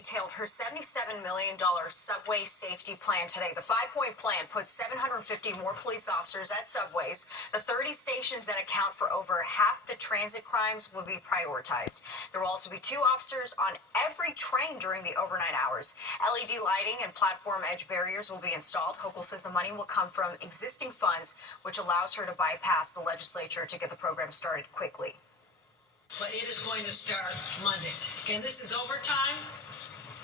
detailed her $77 million subway safety plan today. The 5-point plan puts 750 more police officers at subways. The 30 stations that account for over half the transit crimes will be prioritized. There will also be 2 officers on every train during the overnight hours. LED lighting and platform edge barriers will be installed. Hochul says the money will come from existing funds, which allows her to bypass the legislature to get the program started quickly. But it is going to start Monday. Again, this is overtime.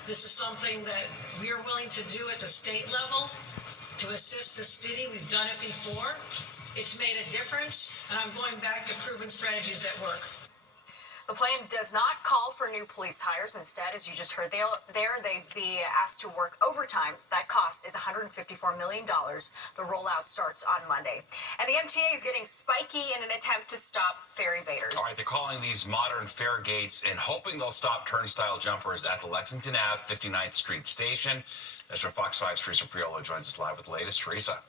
This is something that we are willing to do at the state level to assist the city. We've done it before. It's made a difference, and I'm going back to proven strategies that work. The plan does not call for new police hires. Instead, as you just heard they'd be asked to work overtime. That cost is $154 million. The rollout starts on Monday. And the MTA is getting spiky in an attempt to stop fare evaders. All right, they're calling these modern fare gates and hoping they'll stop turnstile jumpers at the Lexington Ave 59th Street station. That's where Fox 5's Teresa Priolo joins us live with the latest. Teresa.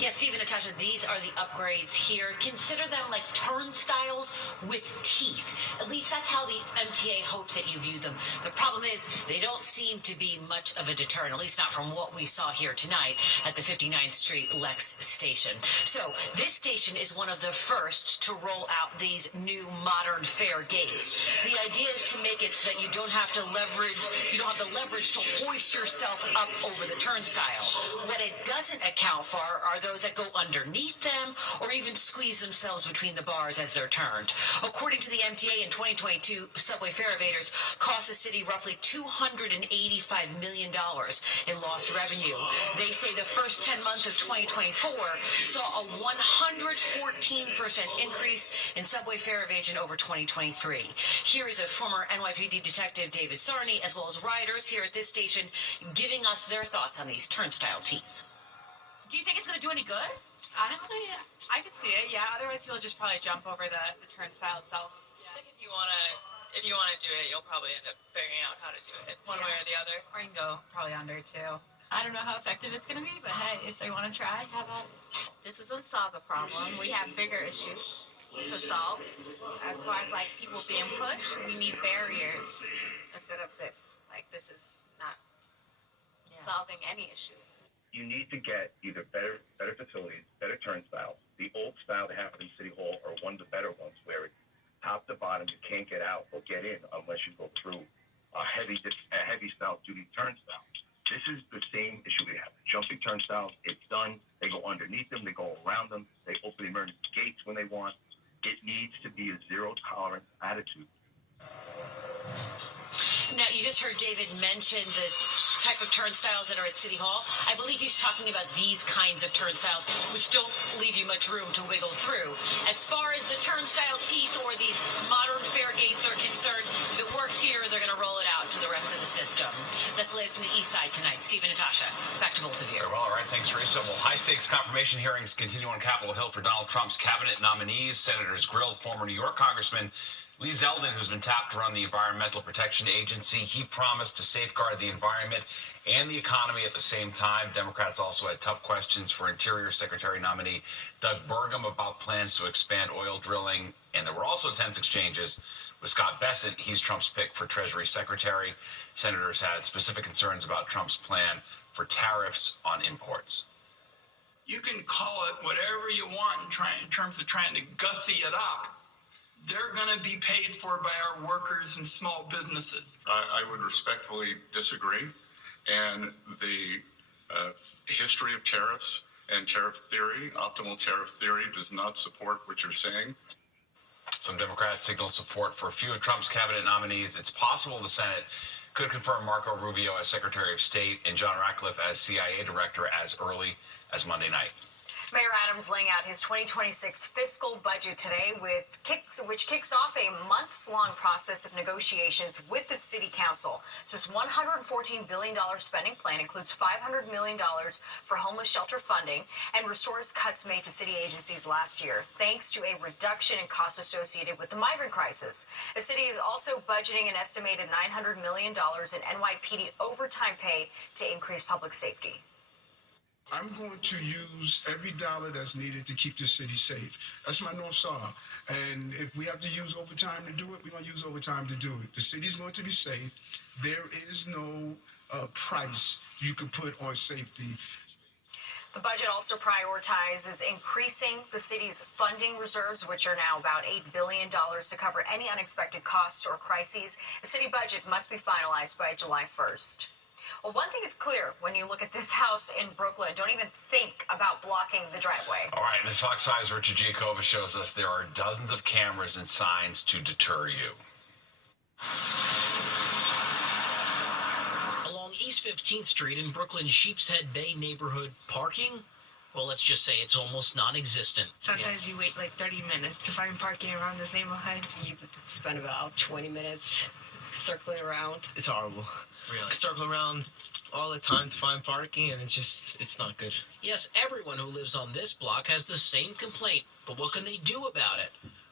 Yes, Steve and Natasha, these are the upgrades here. Consider them like turnstiles with teeth. At least that's how the MTA hopes that you view them. The problem is they don't seem to be much of a deterrent, at least not from what we saw here tonight at the 59th Street Lex station. So this station is one of the first to roll out these new modern fare gates. The idea is to make it so that you don't have the leverage to hoist yourself up over the turnstile. What it doesn't account for are those that go underneath them or even squeeze themselves between the bars as they're turned. According to the MTA, in 2022, subway fare evaders cost the city roughly $285 million in lost revenue. They say the first 10 months of 2024 saw a 114% increase in subway fare evasion over 2023. Here is a former NYPD detective, David Sarney, as well as riders here at this station, giving us their thoughts on these turnstile teeth. Do you think it's going to do any good? Honestly, I could see it. Yeah. Otherwise, you'll just probably jump over the turnstile itself. I think if you want to do it, you'll probably end up figuring out how to do it one way or the other. Or you can go probably under too. I don't know how effective it's going to be, but hey, if they want to try, how about it? This doesn't solve the problem. We have bigger issues to solve. As far as like people being pushed, we need barriers instead of this. Like this is not solving any issue. You need to get either better facilities, better turnstiles. The old style they have in City Hall are one of the better ones where it's top to bottom, you can't get out or get in unless you go through a heavy style duty turnstile. This is the same issue we have. Jumping turnstiles, it's done. They go underneath them, they go around them, they open the emergency gates when they want. It needs to be a zero tolerance attitude. Now, you just heard David mention this type of turnstiles that are at City Hall. I believe he's talking about these kinds of turnstiles, which don't leave you much room to wiggle through. As far as the turnstile teeth or these modern fare gates are concerned, if it works here, they're going to roll it out to the rest of the system. That's the latest from the East Side tonight. Steve and Natasha, back to both of you. Very well, all right, thanks, Teresa. Well, high-stakes confirmation hearings continue on Capitol Hill for Donald Trump's cabinet nominees. Senators grilled former New York Congressman Lee Zeldin, who's been tapped to run the Environmental Protection Agency. He promised to safeguard the environment and the economy at the same time. Democrats also had tough questions for Interior Secretary nominee Doug Burgum about plans to expand oil drilling. And there were also tense exchanges with Scott Bessent. He's Trump's pick for Treasury Secretary. Senators had specific concerns about Trump's plan for tariffs on imports. You can call it whatever you want in terms of trying to gussy it up. They're going to be paid for by our workers and small businesses. I would respectfully disagree. And the history of tariffs and tariff theory, optimal tariff theory, does not support what you're saying. Some Democrats signaled support for a few of Trump's cabinet nominees. It's possible the Senate could confirm Marco Rubio as Secretary of State and John Ratcliffe as CIA Director as early as Monday night. Mayor Adams laying out his 2026 fiscal budget today, which kicks off a months-long process of negotiations with the City Council. This $114 billion spending plan includes $500 million for homeless shelter funding and restores cuts made to city agencies last year, thanks to a reduction in costs associated with the migrant crisis. The city is also budgeting an estimated $900 million in NYPD overtime pay to increase public safety. I'm going to use every dollar that's needed to keep the city safe. That's my North Star. And if we have to use overtime to do it, we're going to use overtime to do it. The city's going to be safe. There is no price you could put on safety. The budget also prioritizes increasing the city's funding reserves, which are now about $8 billion to cover any unexpected costs or crises. The city budget must be finalized by July 1st. Well, one thing is clear when you look at this house in Brooklyn, don't even think about blocking the driveway. All right, and as Fox 5's Richard Giacova shows us, there are dozens of cameras and signs to deter you. Along East 15th Street in Brooklyn's Sheepshead Bay neighborhood, parking, well, let's just say it's almost non-existent. Sometimes you wait like 30 minutes to find parking around this neighborhood. You spend about 20 minutes circling around. It's horrible. Really? I circle around all the time to find parking, and it's not good. Yes, everyone who lives on this block has the same complaint, but what can they do about it?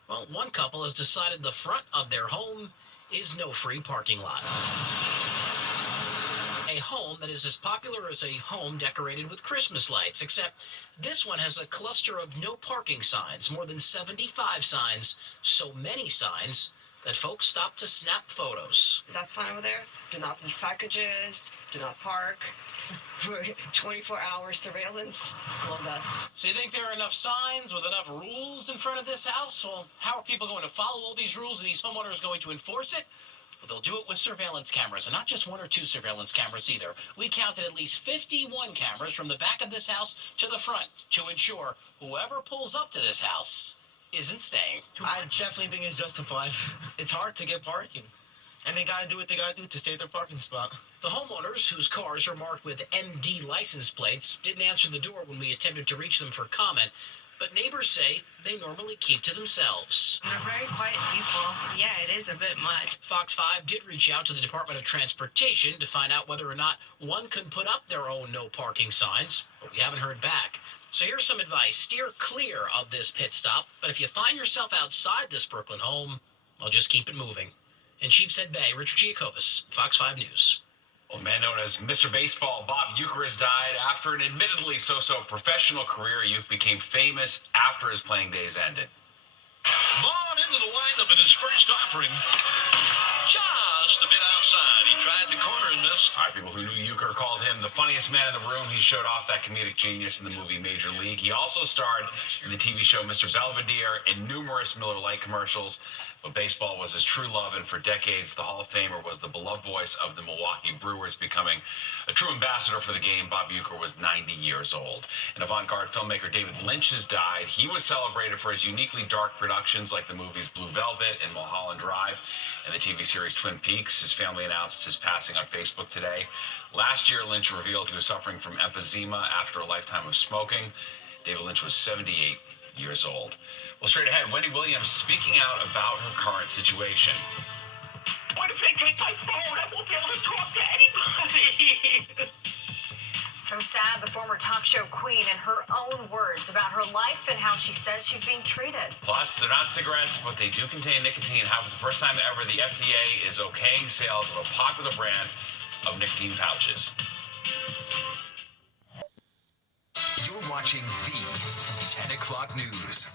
Well, one couple has decided the front of their home is no free parking lot. A home that is as popular as a home decorated with Christmas lights, except this one has a cluster of no parking signs, more than 75 signs, so many signs that folks stop to snap photos. That sign over there, do not push packages, do not park, 24-hour surveillance. Love that. So you think there are enough signs with enough rules in front of this house? Well, how are people going to follow all these rules? Are these homeowners going to enforce it? Well, they'll do it with surveillance cameras, and not just one or two surveillance cameras either. We counted at least 51 cameras from the back of this house to the front to ensure whoever pulls up to this house isn't staying. I definitely think it's justified. It's hard to get parking, and they gotta do what they gotta do to save their parking spot. The homeowners, whose cars are marked with MD license plates, didn't answer the door when we attempted to reach them for comment, but neighbors say they normally keep to themselves. They're very quiet people. Yeah, it is a bit much. Fox 5 did reach out to the Department of Transportation to find out whether or not one could put up their own no parking signs, but we haven't heard back. So here's some advice. Steer clear of this pit stop, but if you find yourself outside this Brooklyn home, well, just keep it moving. In Sheepshead Bay, Richard Giacovas, Fox 5 News. A man known as Mr. Baseball, Bob Uecker, has died after an admittedly so-so professional career. Uecker became famous after his playing days ended. Vaughn into the windup in his first offering. Just a bit outside. He tried the corner and missed. All right, people who knew Uecker called him the funniest man in the room. He showed off that comedic genius in the movie Major League. He also starred in the TV show Mr. Belvedere and numerous Miller Lite commercials. But baseball was his true love, and for decades, the Hall of Famer was the beloved voice of the Milwaukee Brewers, becoming a true ambassador for the game. Bob Uecker was 90 years old. And avant-garde filmmaker David Lynch has died. He was celebrated for his uniquely dark productions like the movies Blue Velvet and Mulholland Drive and the TV series Twin Peaks. His family announced his passing on Facebook today. Last year, Lynch revealed he was suffering from emphysema after a lifetime of smoking. David Lynch was 78 years old. Well, straight ahead, Wendy Williams speaking out about her current situation. What if they take my phone? I won't be able to talk to anybody. So sad, the former talk show queen in her own words about her life and how she says she's being treated. Plus, they're not cigarettes, but they do contain nicotine. How for the first time ever, the FDA is okaying sales of a popular brand of nicotine pouches. You're watching the 10 o'clock news.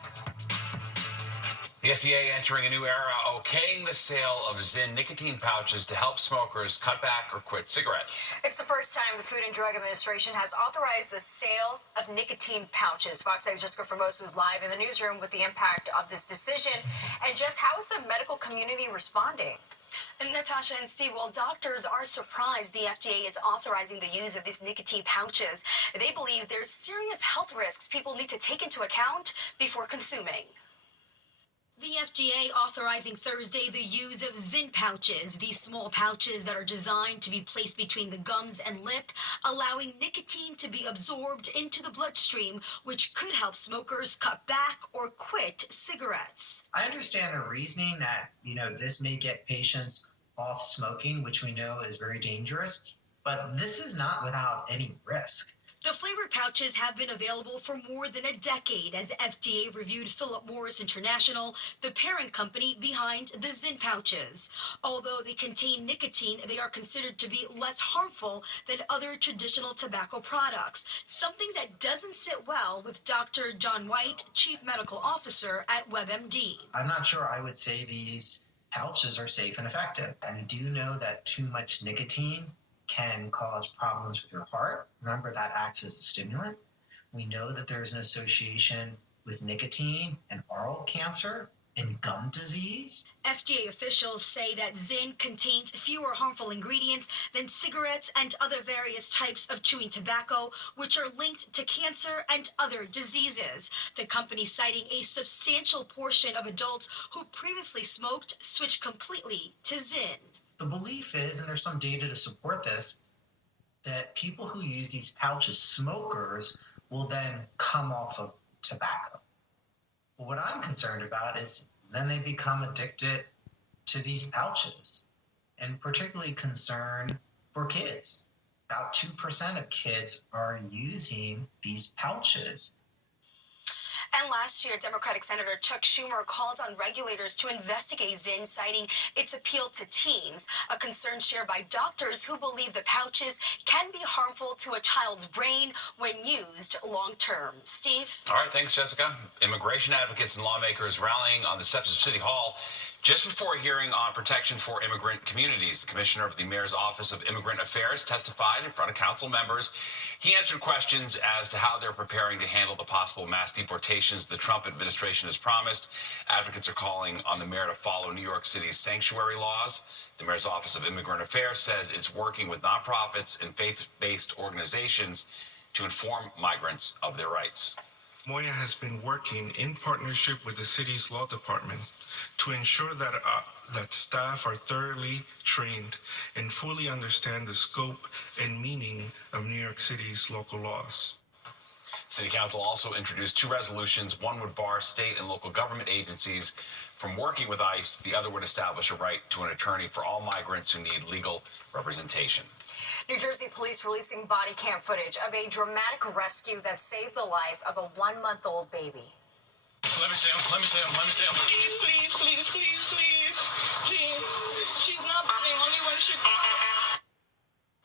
The FDA entering a new era, okaying the sale of Zyn nicotine pouches to help smokers cut back or quit cigarettes. It's the first time the Food and Drug Administration has authorized the sale of nicotine pouches. Fox 8's Jessica Formoso is live in the newsroom with the impact of this decision. And just how is the medical community responding? And Natasha and Steve, well, doctors are surprised the FDA is authorizing the use of these nicotine pouches. They believe there's serious health risks people need to take into account before consuming. The FDA authorizing Thursday the use of Zyn pouches, these small pouches that are designed to be placed between the gums and lip, allowing nicotine to be absorbed into the bloodstream, which could help smokers cut back or quit cigarettes. I understand the reasoning that, this may get patients off smoking, which we know is very dangerous, but this is not without any risk. The flavored pouches have been available for more than a decade as FDA reviewed Philip Morris International, the parent company behind the Zyn pouches. Although they contain nicotine, they are considered to be less harmful than other traditional tobacco products, something that doesn't sit well with Dr. John White, Chief Medical Officer at WebMD. I'm not sure I would say these pouches are safe and effective. We do know that too much nicotine can cause problems with your heart. Remember, that acts as a stimulant. We know that there is an association with nicotine and oral cancer and gum disease. FDA officials say that Zyn contains fewer harmful ingredients than cigarettes and other various types of chewing tobacco, which are linked to cancer and other diseases. The company citing a substantial portion of adults who previously smoked switched completely to Zyn. The belief is, and there's some data to support this, that people who use these pouches, smokers, will then come off of tobacco. But what I'm concerned about is then they become addicted to these pouches, and particularly concerned for kids. About 2% of kids are using these pouches. And last year, Democratic Senator Chuck Schumer called on regulators to investigate Zyn, citing its appeal to teens, a concern shared by doctors who believe the pouches can be harmful to a child's brain when used long term. Steve? All right, thanks, Jessica. Immigration advocates and lawmakers rallying on the steps of City Hall just before a hearing on protection for immigrant communities. The commissioner of the mayor's Office of Immigrant Affairs testified in front of council members. He answered questions as to how they're preparing to handle the possible mass deportations the Trump administration has promised. Advocates are calling on the mayor to follow New York City's sanctuary laws. The mayor's Office of Immigrant Affairs says it's working with nonprofits and faith-based organizations to inform migrants of their rights. Moya has been working in partnership with the city's law department to ensure that that staff are thoroughly trained and fully understand the scope and meaning of New York City's local laws. City Council also introduced two resolutions. One would bar state and local government agencies from working with ICE. The other would establish a right to an attorney for all migrants who need legal representation. New Jersey police releasing body cam footage of a dramatic rescue that saved the life of a 1-month-old baby. Let me see him. Please, please, please, please, please, please. She's not breathing. Only when she...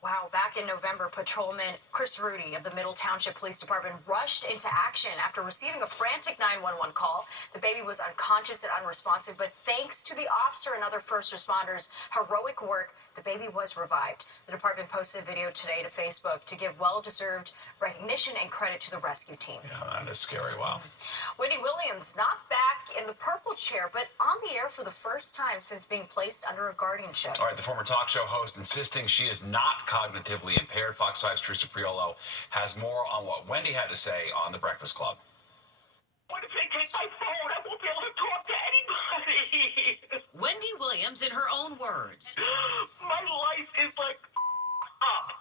Wow, back in November, patrolman Chris Rudy of the Middle Township Police Department rushed into action after receiving a frantic 911 call. The baby was unconscious and unresponsive, but thanks to the officer and other first responders' heroic work, the baby was revived. The department posted a video today to Facebook to give well-deserved recognition and credit to the rescue team. Yeah, that is scary. Wow. Wendy Williams not back in the purple chair, but on the air for the first time since being placed under a guardianship. All right, the former talk show host insisting she is not cognitively impaired. Fox 5's Teresa Priolo has more on what Wendy had to say on The Breakfast Club. What if they take my phone? I won't be able to talk to anybody. Wendy Williams in her own words. My life is like up.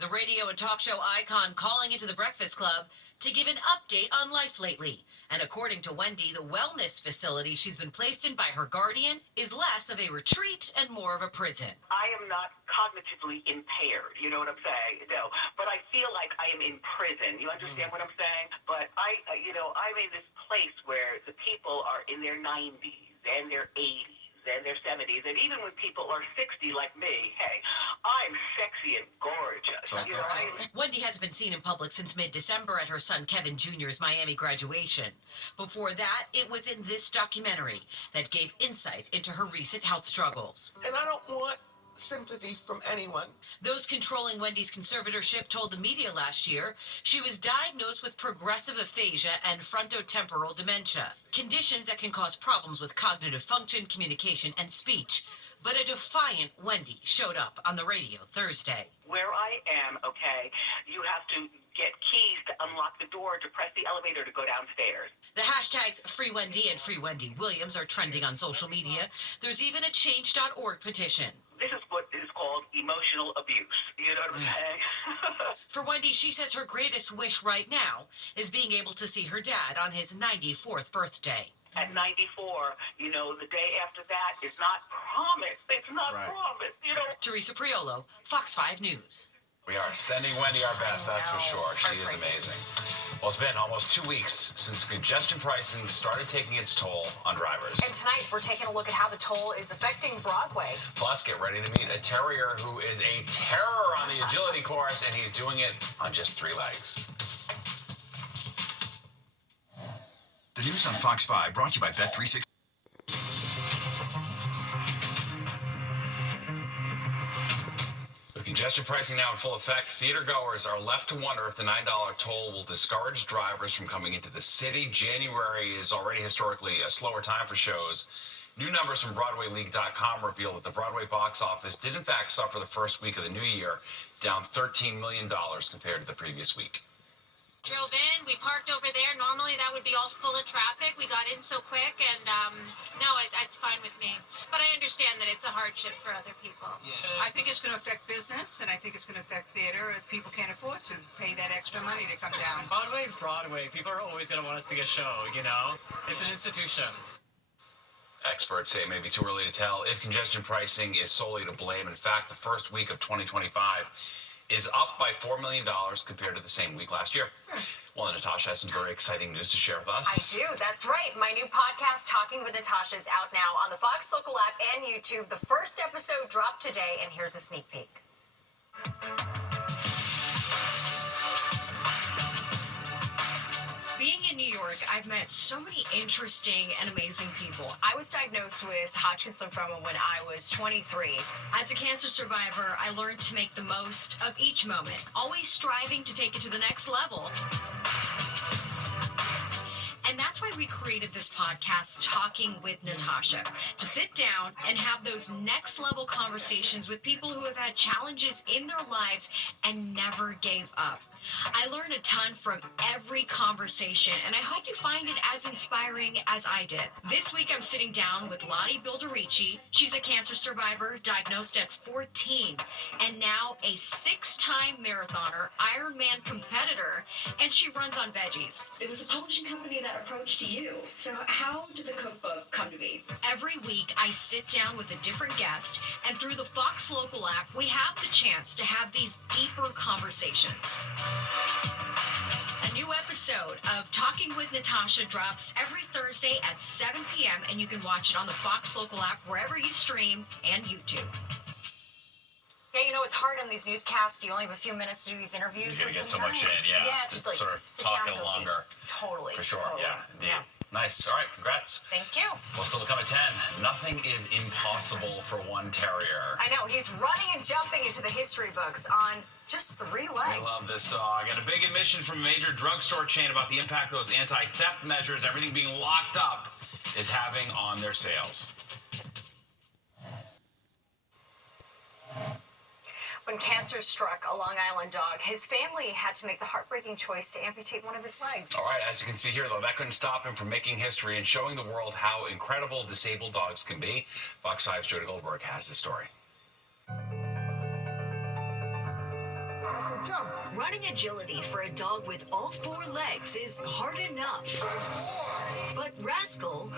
The radio and talk show icon calling into The Breakfast Club to give an update on life lately. And according to Wendy, the wellness facility she's been placed in by her guardian is less of a retreat and more of a prison. I am not cognitively impaired, you know what I'm saying? No, but I feel like I am in prison. You understand what I'm saying? But I'm in this place where the people are in their 90s and their 80s. And their 70s, and even when people are 60 like me, hey, I'm sexy and gorgeous. You know, Wendy has been seen in public since mid-December at her son Kevin Jr.'s Miami graduation. Before that, it was in this documentary that gave insight into her recent health struggles. And I don't want sympathy from anyone. Those controlling Wendy's conservatorship told the media last year she was diagnosed with progressive aphasia and frontotemporal dementia, conditions that can cause problems with cognitive function, communication, and speech. But a defiant Wendy showed up on the radio Thursday. Where I am, okay, you have to get keys to unlock the door, to press the elevator to go downstairs. The hashtags FreeWendy and FreeWendyWilliams are trending on social media. There's even a Change.org petition. This is what is called emotional abuse. You know what I'm saying? For Wendy, she says her greatest wish right now is being able to see her dad on his 94th birthday. At 94, the day after that is not promised. It's not promised, Teresa Priolo, Fox 5 News. We are sending Wendy our best, that's for sure. She is amazing. Well, it's been almost 2 weeks since congestion pricing started taking its toll on drivers. And tonight, we're taking a look at how the toll is affecting Broadway. Plus, get ready to meet a terrier who is a terror on the agility course, and he's doing it on just 3 legs. The news on Fox 5 brought to you by Bet360. With congestion pricing now in full effect, theater goers are left to wonder if the $9 toll will discourage drivers from coming into the city. January is already historically a slower time for shows. New numbers from BroadwayLeague.com reveal that the Broadway box office did in fact suffer the first week of the new year, down $13 million compared to the previous week. Drove in, we parked over there. Normally that would be all full of traffic. We got in so quick, and no, it's fine with me. But I understand that it's a hardship for other people. I think it's going to affect business, and I think it's going to affect theater. People can't afford to pay that extra money to come down. Broadway's Broadway. People are always going to want to see a show, you know? It's an institution. Experts say it may be too early to tell if congestion pricing is solely to blame. In fact, the first week of 2025 is up by $4 million compared to the same week last year. Well, Natasha has some very exciting news to share with us. I do, that's right. My new podcast, Talking with Natasha, is out now on the Fox Local app and YouTube. The first episode dropped today, and here's a sneak peek. Being in New York, I've met so many interesting and amazing people. I was diagnosed with Hodgkin's lymphoma when I was 23. As a cancer survivor, I learned to make the most of each moment, always striving to take it to the next level. And that's why we created this podcast, Talking with Natasha, to sit down and have those next level conversations with people who have had challenges in their lives and never gave up. I learned a ton from every conversation, and I hope you find it as inspiring as I did. This week, I'm sitting down with Lottie Bilderici. She's a cancer survivor, diagnosed at 14, and now a 6-time marathoner, Ironman competitor, and she runs on veggies. It was a publishing company that approached you. So how did the cookbook come to be? Every week, I sit down with a different guest, and through the Fox Local app, we have the chance to have these deeper conversations. A new episode of Talking with Natasha drops every Thursday at 7 p.m. and you can watch it on the Fox Local app wherever you stream and YouTube. Yeah, you know, it's hard on these newscasts. You only have a few minutes to do these interviews. You gotta get so much in, yeah. Yeah, to like sort of sit talk down it and go longer. Totally. For sure, totally. yeah, indeed. Yeah. Nice. All right, congrats. Thank you. Well, still to come at 10. Nothing is impossible for one terrier. I know, he's running and jumping into the history books on just 3 legs. I love this dog. And a big admission from a major drugstore chain about the impact those anti-theft measures, everything being locked up, is having on their sales. When cancer struck a Long Island dog, his family had to make the heartbreaking choice to amputate one of his legs. All right, as you can see here, though, that couldn't stop him from making history and showing the world how incredible disabled dogs can be. Fox 5's Jody Goldberg has the story. Running agility for a dog with all 4 legs is hard enough. But Rascal,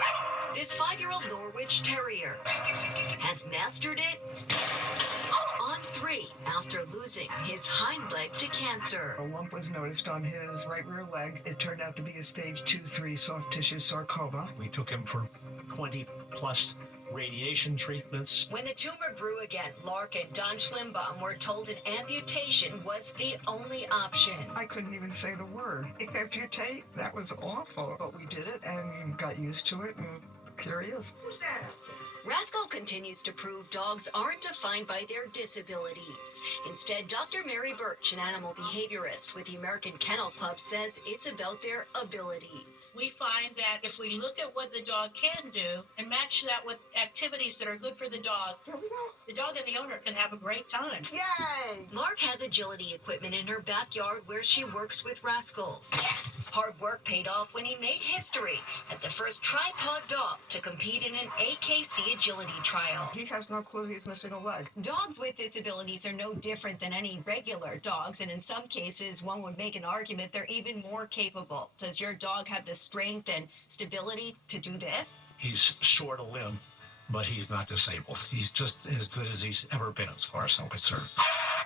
this 5-year-old Norwich Terrier, has mastered it on 3 after losing his hind leg to cancer. A lump was noticed on his right rear leg. It turned out to be a stage 2-3 soft tissue sarcoma. We took him for 20+ radiation treatments. When the tumor grew again, Lark and Don Schlimbaum were told an amputation was the only option. I couldn't even say the word. Amputate? That was awful. But we did it and got used to it, and here he is. Who's that? Rascal continues to prove dogs aren't defined by their disabilities. Instead, Dr. Mary Birch, an animal behaviorist with the American Kennel Club, says it's about their abilities. We find that if we look at what the dog can do and match that with activities that are good for the dog, the dog and the owner can have a great time. Yay! Lark has agility equipment in her backyard where she works with Rascal. Yes! Hard work paid off when he made history as the first tripod dog to compete in an AKC agility trial. He has no clue he's missing a leg. Dogs with disabilities are no different than any regular dogs, and in some cases, one would make an argument they're even more capable. Does your dog have the strength and stability to do this? He's short a limb, but he's not disabled. He's just as good as he's ever been as far as I'm concerned.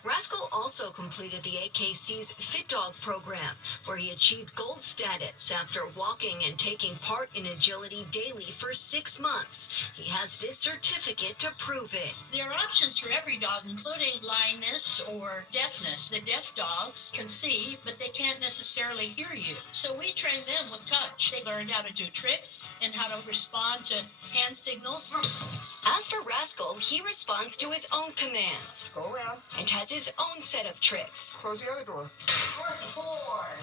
Rascal also completed the AKC's Fit Dog program, where he achieved gold status after walking and taking part in agility daily for 6 months. He has this certificate to prove it. There are options for every dog, including blindness or deafness. The deaf dogs can see, but they can't necessarily hear you. So we train them with touch. They learned how to do tricks and how to respond to hand signals. As for Rascal, he responds to his own commands. Go around. And has his own set of tricks. Close the other door. Good boy.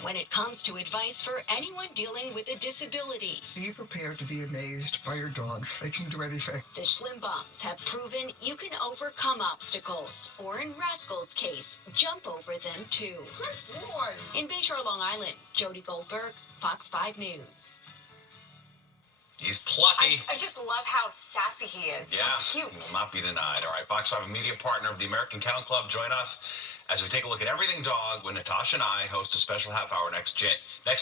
When it comes to advice for anyone dealing with a disability. Be prepared to be amazed by your dog. They can do anything. The Schlim Bombs have proven you can overcome obstacles, or in Rascal's case, jump over them too. Good boy. In Bayshore, Long Island, Jody Goldberg, Fox 5 News. He's plucky. I just love how sassy he is. Yeah, So he cute. will not be denied. All right, Fox 5, a media partner of the American Kennel Club. Join us as we take a look at everything dog when Natasha and I host a special half hour next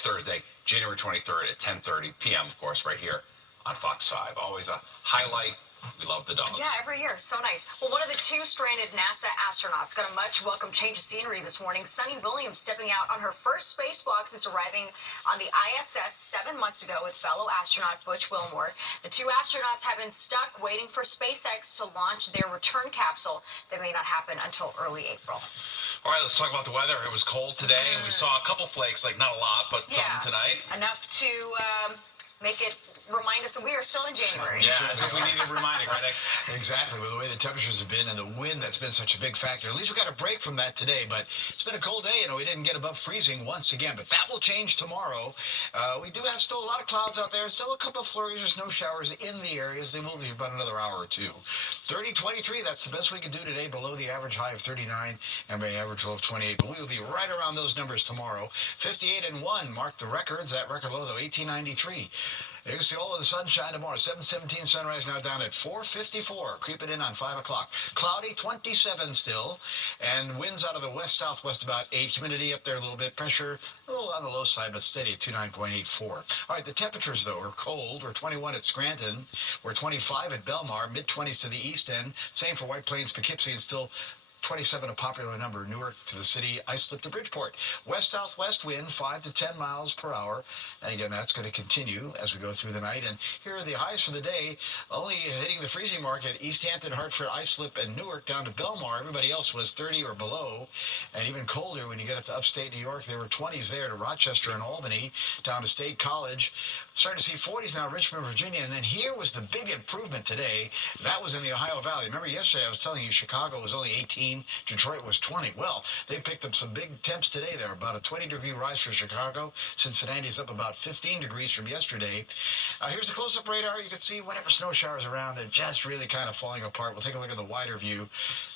Thursday, January 23rd at 10:30 p.m., of course, right here on Fox 5. Always a highlight. We love the dogs. Yeah, every year. So nice. Well, one of the 2 stranded NASA astronauts got a much welcome change of scenery this morning. Sunny Williams stepping out on her first spacewalk since arriving on the ISS 7 months ago with fellow astronaut Butch Wilmore. The 2 astronauts have been stuck waiting for SpaceX to launch their return capsule that may not happen until early April. All right, let's talk about the weather. It was cold today, and we saw a couple flakes, like not a lot, but something tonight. Enough to make it remind us that we are still in January. Yeah, as if we need a reminder, right? Exactly. With the way the temperatures have been and the wind that's been such a big factor. At least we got a break from that today, but it's been a cold day. We didn't get above freezing once again, but that will change tomorrow. We do have still a lot of clouds out there. Still a couple of flurries or snow showers in the areas. They will be about another hour or two. 30-23, that's the best we can do today, below the average high of 39 and the average low of 28. But we will be right around those numbers tomorrow. 58-1 marked the records. That record low, though, 1893. You can see all of the sunshine tomorrow. 7:17 sunrise, now down at 4:54. Creeping in on 5 o'clock. Cloudy, 27 still. And winds out of the west-southwest about 8. Humidity up there a little bit. Pressure a little on the low side, but steady at 29.84. All right, the temperatures, though, are cold. We're 21 at Scranton. We're 25 at Belmar. Mid-20s to the east end. Same for White Plains, Poughkeepsie, and still 27, a popular number. Newark to the city, Islip to Bridgeport. West-southwest wind, 5 to 10 miles per hour. And again, that's going to continue as we go through the night. And here are the highs for the day. Only hitting the freezing mark at East Hampton, Hartford, Islip, and Newark down to Belmar. Everybody else was 30 or below. And even colder when you get up to upstate New York. There were 20s there to Rochester and Albany, down to State College. Starting to see 40s now, Richmond, Virginia. And then here was the big improvement today. That was in the Ohio Valley. Remember yesterday I was telling you Chicago was only 18. Detroit was 20. Well, they picked up some big temps today there. About a 20-degree rise for Chicago. Cincinnati's up about 15 degrees from yesterday. Here's the close-up radar. You can see whatever snow showers around, they're just really kind of falling apart. We'll take a look at the wider view.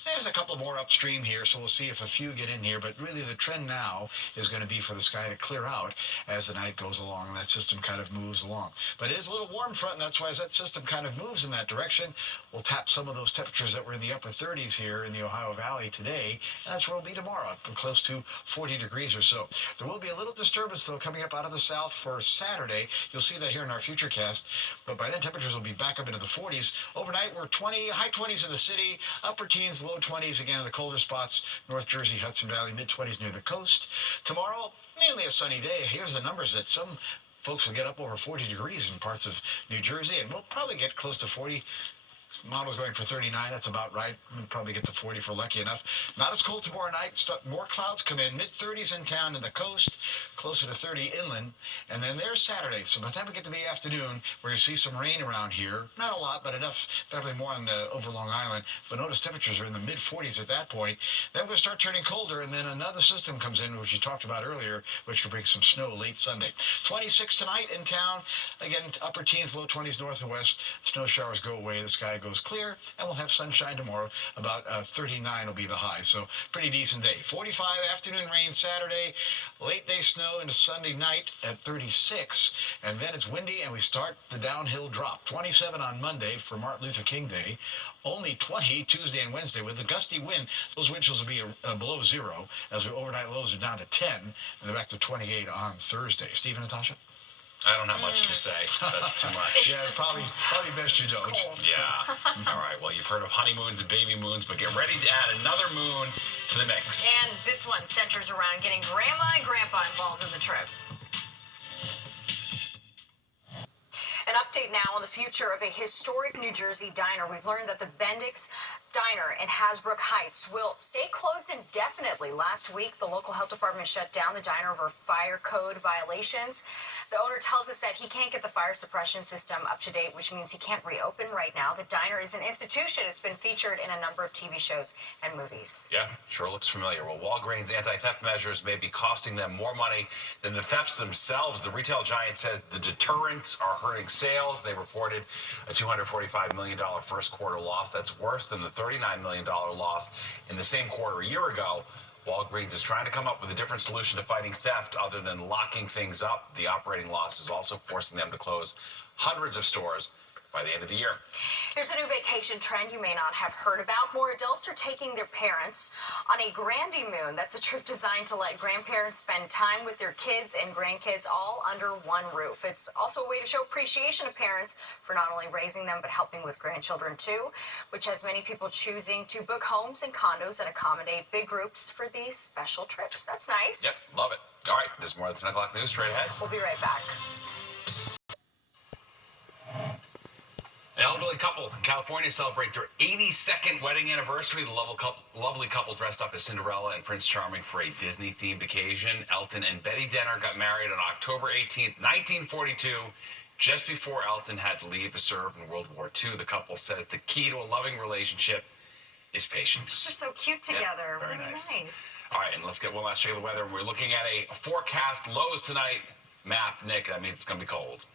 There's a couple more upstream here, so we'll see if a few get in here. But really the trend now is going to be for the sky to clear out as the night goes along and that system kind of moves along. But it is a little warm front, and that's why as that system kind of moves in that direction, we'll tap some of those temperatures that were in the upper 30s here in the Ohio Valley today, and that's where we'll be tomorrow, up to close to 40 degrees or so. There will be a little disturbance, though, coming up out of the south for Saturday. You'll see that here in our Futurecast, but by then temperatures will be back up into the 40s. Overnight, we're high 20s in the city, upper teens, low 20s again in the colder spots, North Jersey, Hudson Valley, mid-20s near the coast. Tomorrow, mainly a sunny day. Here's the numbers that some folks will get up over 40 degrees in parts of New Jersey, and we'll probably get close to 40. Model's going for 39. That's about right. We'll probably get to 40 for lucky enough. Not as cold tomorrow night. More clouds come in. Mid-30s in town and the coast. Closer to 30 inland. And then there's Saturday. So by the time we get to the afternoon, we're going to see some rain around here. Not a lot, but enough. Definitely more on the over Long Island. But notice temperatures are in the mid-40s at that point. Then we're going to start turning colder. And then another system comes in, which you talked about earlier, which could bring some snow late Sunday. 26 tonight in town. Again, upper teens, low 20s north and west. Snow showers go away. The sky goes clear, and we'll have sunshine tomorrow. About 39 will be the high, so pretty decent day. 45 afternoon rain Saturday, late day snow into Sunday night at 36, and then it's windy, and we start the downhill drop. 27 on Monday for Martin Luther King Day, only 20 Tuesday and Wednesday. With the gusty wind, those wind chills will be below 0, as the overnight lows are down to 10, and they're back to 28 on Thursday. Steve and Natasha? I don't have much to say. That's too much. Yeah, probably best you don't. Yeah. All right. Well, you've heard of honeymoons and baby moons, but get ready to add another moon to the mix. And this one centers around getting grandma and grandpa involved in the trip. An update now on the future of a historic New Jersey diner. We've learned that the Bendix Diner in Hasbrook Heights will stay closed indefinitely. Last week, the local health department shut down the diner over fire code violations. The owner tells us that he can't get the fire suppression system up to date, which means he can't reopen right now. The diner is an institution. It's been featured in a number of TV shows and movies. Yeah, sure looks familiar. Well, Walgreens anti-theft measures may be costing them more money than the thefts themselves. The retail giant says the deterrents are hurting sales. They reported a $245 million first quarter loss. That's worse than the $39 million loss in the same quarter a year ago. Walgreens is trying to come up with a different solution to fighting theft other than locking things up. The operating loss is also forcing them to close hundreds of stores by the end of the year. Here's a new vacation trend you may not have heard about. More adults are taking their parents on a Grandy Moon. That's a trip designed to let grandparents spend time with their kids and grandkids all under one roof. It's also a way to show appreciation to parents for not only raising them but helping with grandchildren too, which has many people choosing to book homes and condos that accommodate big groups for these special trips. That's nice. Yep, love it. All right, there's more of the 10 o'clock news straight ahead. We'll be right back. An elderly couple in California celebrate their 82nd wedding anniversary. The lovely couple dressed up as Cinderella and Prince Charming for a Disney-themed occasion. Elton and Betty Denner got married on October 18th, 1942, just before Elton had to leave to serve in World War II. The couple says the key to a loving relationship is patience. They're so cute together. Yeah, very really nice. All right, and let's get one last check of the weather. We're looking at a forecast lows tonight map. Nick, that means it's going to be cold.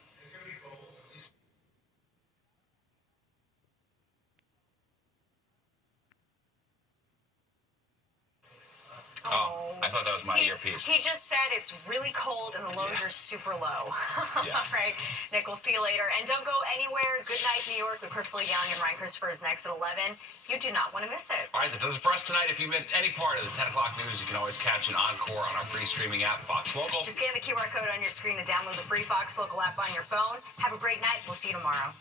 Oh, I thought that was my earpiece. He just said it's really cold and the lows are super low. Yes. All right, Nick, we'll see you later. And don't go anywhere. Good night, New York, with Crystal Young and Ryan Christopher is next at 11. You do not want to miss it. All right, that does it for us tonight. If you missed any part of the 10 o'clock news, you can always catch an encore on our free streaming app, Fox Local. Just scan the QR code on your screen to download the free Fox Local app on your phone. Have a great night. We'll see you tomorrow.